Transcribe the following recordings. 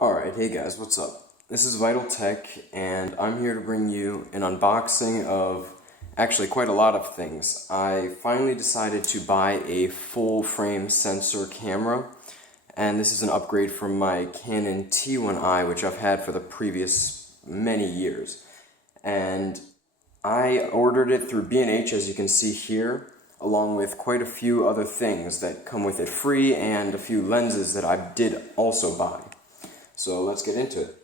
Alright, hey guys, what's up? This is Vital Tech, and I'm here to bring you an unboxing of actually quite a lot of things. I finally decided to buy a full-frame sensor camera, and this is an upgrade from my Canon T1i, which I've had for the previous many years. And I ordered it through B&H, as you can see here, along with quite a few other things that come with it free, and a few lenses that I did also buy. So let's get into it.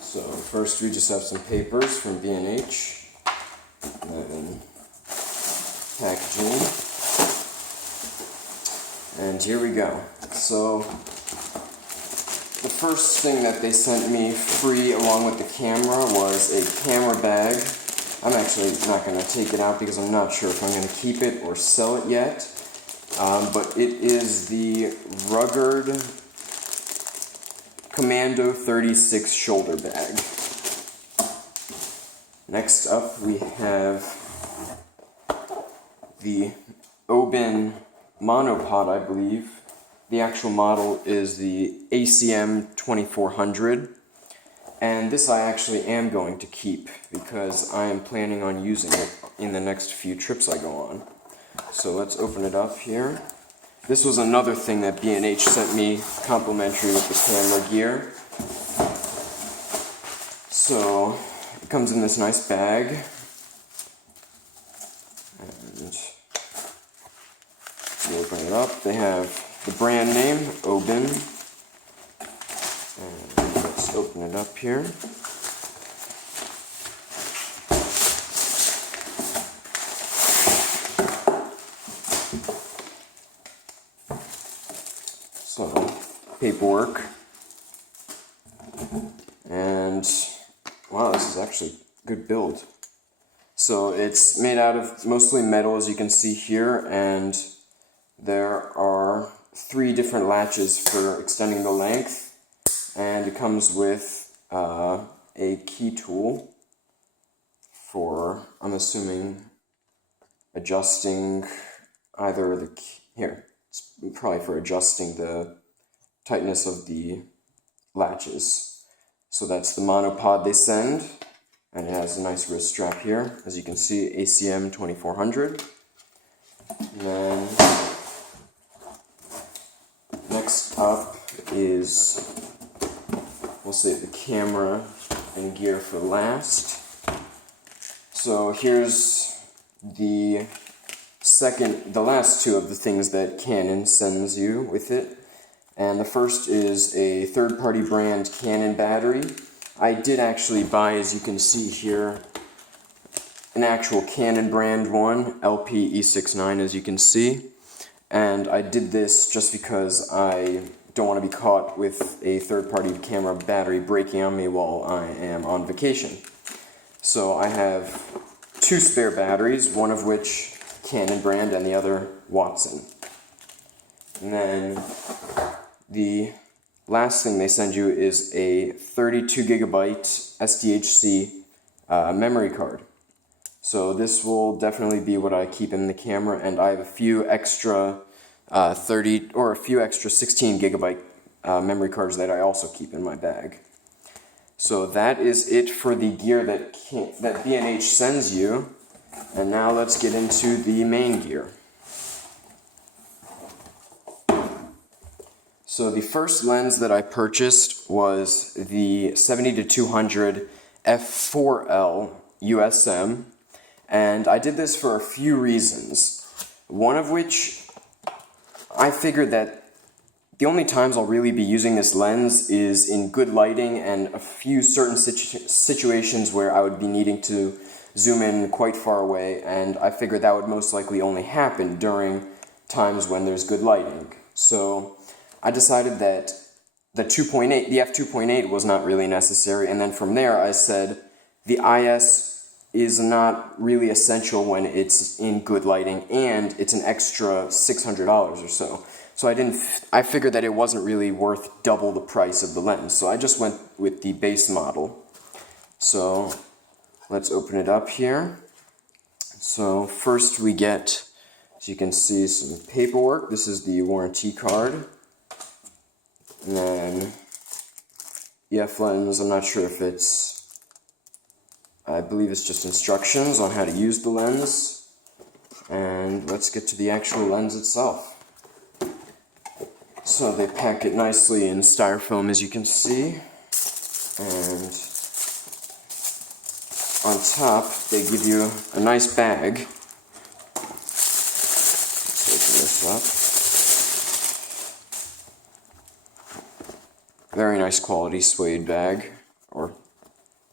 So first we just have some papers from B&H, and packaging, and here we go. So the first thing that they sent me free along with the camera was a camera bag. I'm actually not going to take it out because I'm not sure if I'm going to keep it or sell it yet, but it is the Rugged Commando 36 shoulder bag. Next up we have the Obin monopod, I believe. The actual model is the ACM 2400, and this I actually am going to keep because I am planning on using it in the next few trips I go on. So let's open it up here. This was another thing that B&H sent me complimentary with the camera gear. So it comes in this nice bag, and you open it up. They have the brand name, Obin, and let's open it up here. So, paperwork, and wow, this is actually a good build. So it's made out of mostly metal, as you can see here, and there are 3 different latches for extending the length, and it comes with a key tool for, I'm assuming, adjusting either the key, here. It's probably for adjusting the tightness of the latches. So that's the monopod they send, and it has a nice wrist strap here, as you can see, ACM 2400. And then next up is, we'll save the camera and gear for last. So here's the last 2 of the things that Canon sends you with it. And the first is a third-party brand Canon battery. I did actually buy, as you can see here, an actual Canon brand one, LP-E69, as you can see. And I did this just because I don't want to be caught with a third-party camera battery breaking on me while I am on vacation. So I have 2 spare batteries, one of which Canon brand and the other Watson. And then the last thing they send you is a 32 gigabyte SDHC memory card. So this will definitely be what I keep in the camera, and I have a few extra 16 gigabyte memory cards that I also keep in my bag. So that is it for the gear that B&H sends you. And now let's get into the main gear. So the first lens that I purchased was the 70-200 F4L USM, and I did this for a few reasons. One of which, I figured that the only times I'll really be using this lens is in good lighting and a few certain situations where I would be needing to zoom in quite far away, and I figured that would most likely only happen during times when there's good lighting. So I decided that the F2.8 was not really necessary, and then from there I said the IS is not really essential when it's in good lighting, and it's an extra $600 or so. So I figured that it wasn't really worth double the price of the lens, so I just went with the base model. So let's open it up here. So first we get, as you can see, some paperwork. This is the warranty card. And then EF lens, I'm not sure if it's, I believe it's just instructions on how to use the lens. And let's get to the actual lens itself. So they pack it nicely in styrofoam, as you can see. And on top, they give you a nice bag. Let's open this up. Very nice quality suede bag, or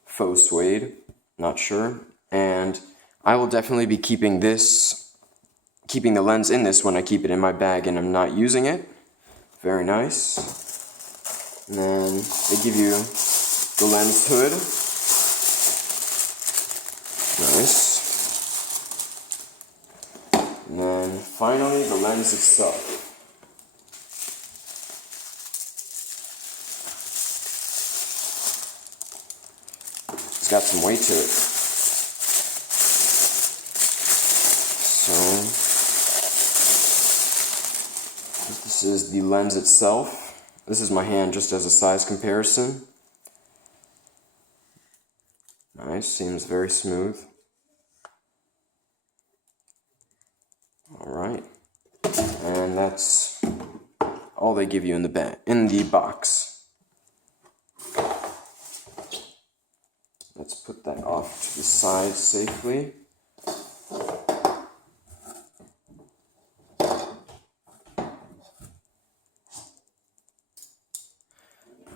faux suede, not sure. And I will definitely be keeping the lens in this when I keep it in my bag and I'm not using it. Very nice. And then they give you the lens hood. Nice. And then finally the lens itself. It's got some weight to it. So this is the lens itself. This is my hand just as a size comparison. Nice, seems very smooth. Alright. And that's all they give you in the box. Let's put that off to the side safely.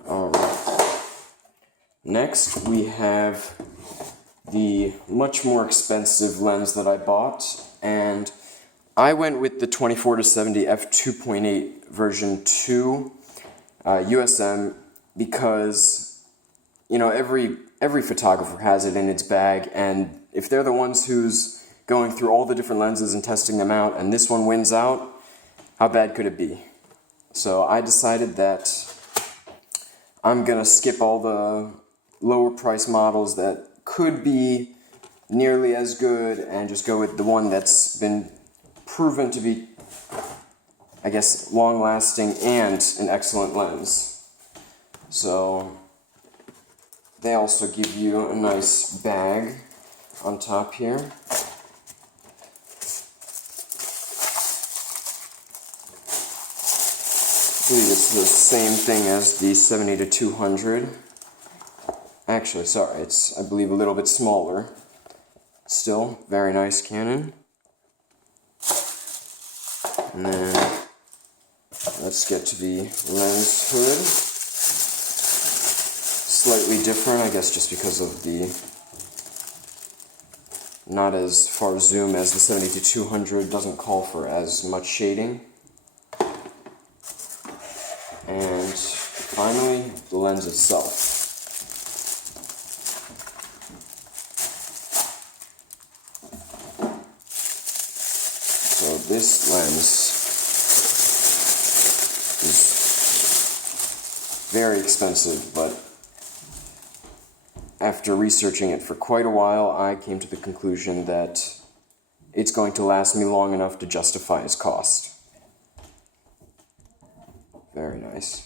Alright. Next we have the much more expensive lens that I bought, and I went with the 24-70 F2.8 version 2 USM because, you know, every photographer has it in its bag, and if they're the ones who's going through all the different lenses and testing them out, and this one wins out, how bad could it be? So I decided that I'm gonna skip all the lower price models that could be nearly as good and just go with the one that's been proven to be, I guess, long-lasting and an excellent lens. So they also give you a nice bag on top here. I believe it's the same thing as the 70-200. Actually, sorry, it's, I believe, a little bit smaller. Still, very nice Canon. And then, let's get to the lens hood. Slightly different, I guess, just because of the not as far zoom as the 70-200, doesn't call for as much shading. And finally, the lens itself. So this lens is very expensive, but after researching it for quite a while, I came to the conclusion that it's going to last me long enough to justify its cost. Very nice.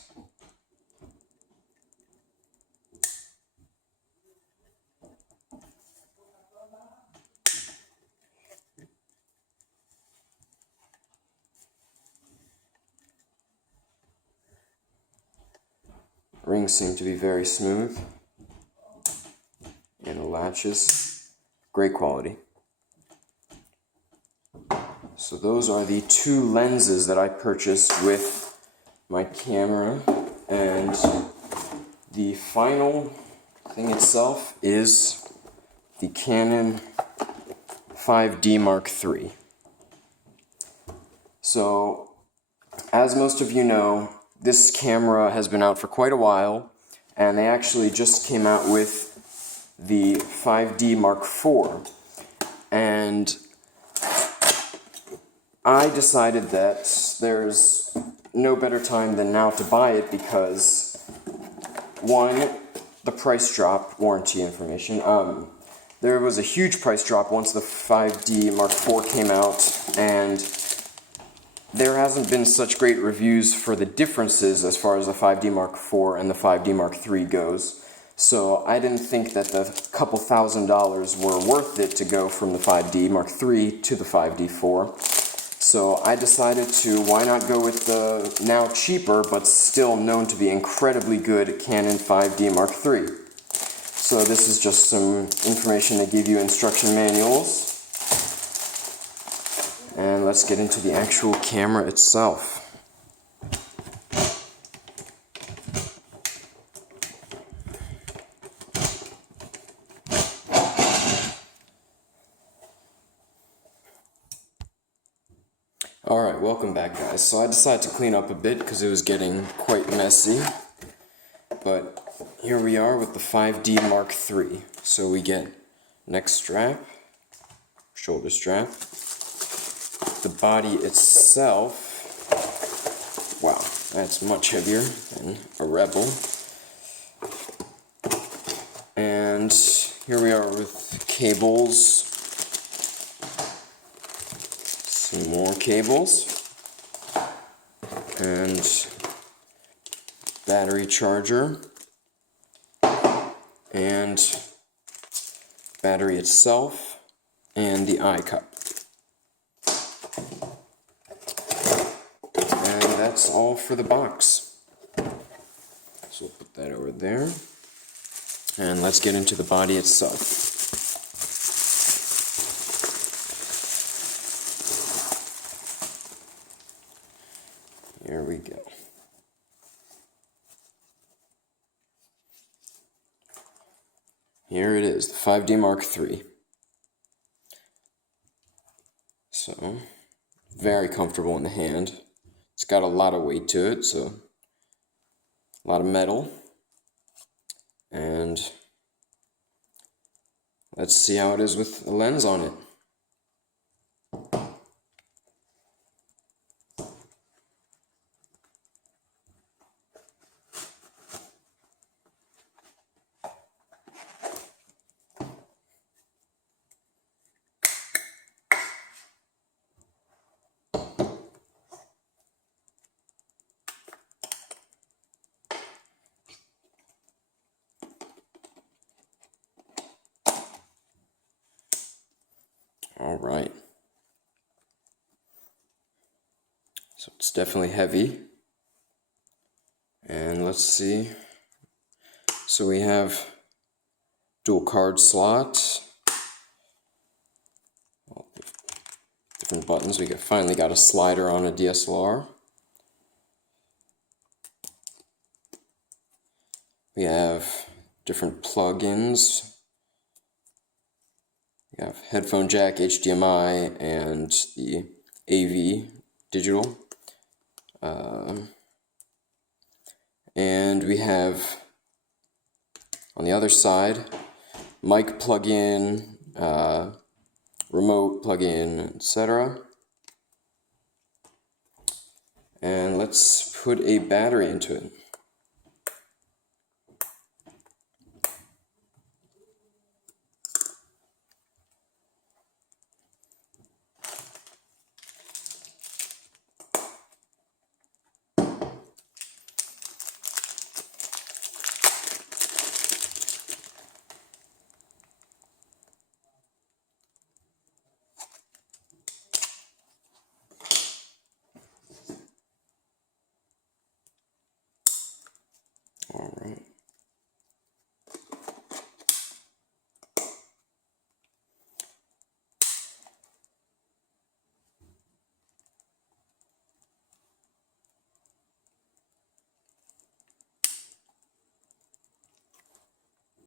Rings seem to be very smooth. And the latches, great quality. So those are the two lenses that I purchased with my camera, and the final thing itself is the Canon 5D Mark III. So, as most of you know, this camera has been out for quite a while, and they actually just came out with the 5D Mark IV. And I decided that there's no better time than now to buy it because, one, the price drop, warranty information. There was a huge price drop once the 5D Mark IV came out, and there hasn't been such great reviews for the differences as far as the 5D Mark IV and the 5D Mark III goes. So I didn't think that the couple $1,000s were worth it to go from the 5D Mark III to the 5D IV. So I decided to, why not go with the now cheaper but still known to be incredibly good Canon 5D Mark III. So this is just some information to give you instruction manuals. And let's get into the actual camera itself. Alright, welcome back guys. So I decided to clean up a bit because it was getting quite messy. But here we are with the 5D Mark III. So we get neck strap, shoulder strap, the body itself. Wow, that's much heavier than a Rebel. And here we are with cables. Some more cables, and battery charger, and battery itself, and the eye cup. And that's all for the box. So we'll put that over there, and let's get into the body itself. Here we go. Here it is, the 5D Mark III. So, very comfortable in the hand. It's got a lot of weight to it, so a lot of metal. And let's see how it is with a lens on it. All right. So it's definitely heavy. And let's see. So we have dual card slots. Different buttons. We finally got a slider on a DSLR. We have different plugins. We have headphone jack, HDMI, and the AV digital. And we have on the other side mic plug-in, remote plug-in, etc. And let's put a battery into it.